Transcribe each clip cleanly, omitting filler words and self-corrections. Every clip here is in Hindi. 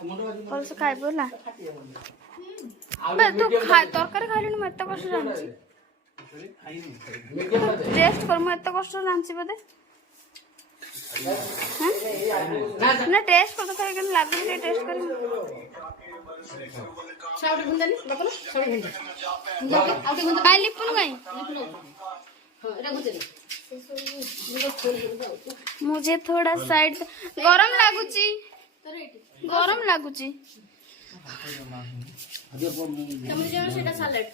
भलसे खाइबो होला बे तू खा तरकारी खाइलुनी म एत कष्ट जानछि टेस्ट कर म एत कष्ट जानछि बदे ना टेस्ट कर तो खाइ के लागु के टेस्ट कर साउड गुंदनी बापलो साउड गुंदा आउटे गुंदा काई लिपुन गई हां एटा गुंदनी मुझे थोड़ा साइड गरम लागुची गरम लागुची सेटा सैलेड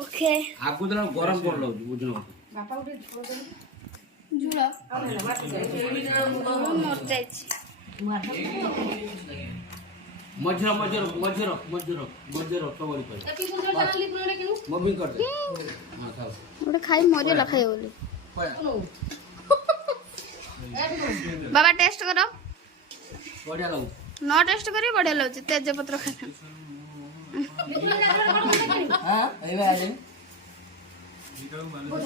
ओके आपको तो गरम कर लो बुझनो बापा उठे जुड़ा मर जाइछि मजरो मजरो मजरो मजरो मजरो तो बोली पर एपी गुंदा चलाली पुने किनु मम्मी कर दे हां खाओ ओडे खाई मजे ला खाई बोली पुनो बाबा टेस्ट करो बढ़िया लागो न टेस्ट करी बढ़िया लागछ तेज पत्र खाना हां एबे आ जाई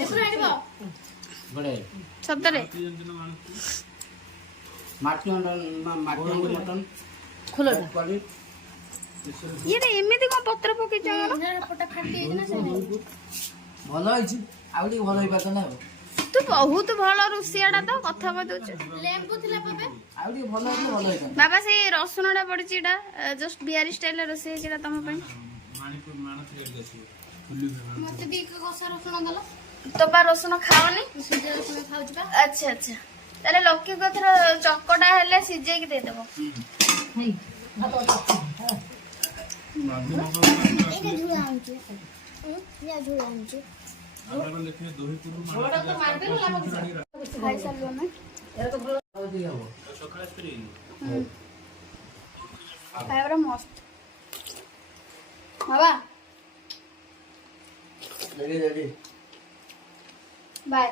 एसरा आइबो बड़े सतरे माटी मटन खोलो पड़ी ये रे एमिति को पत्र पकी चांगर पटा फाटी ना से भलो आइछि आउडी भलो होई पात ना तू बहुत भल रुसियाडा तो कथा कह दउछ लेम्बू थिला पबे आउडी भलो होई बाबा से रसुनडा पड़ीचीडा जस्ट बिहारी स्टाइल रोसे जेडा तम पई मते भी एक गसा रसुण दला तो बा रसुन खाओनी सिजे रसुण खाउछ बा अच्छा अच्छा ताले लक्की कथरा चकटा हेले सिजे के दे देबो हई एके झुला आंचू या झुला आंचू बड़ा तो मार देलो लाभ खाई सालो ना एरा तो भलो खाइबरा मस्त बाबा रेडी बाय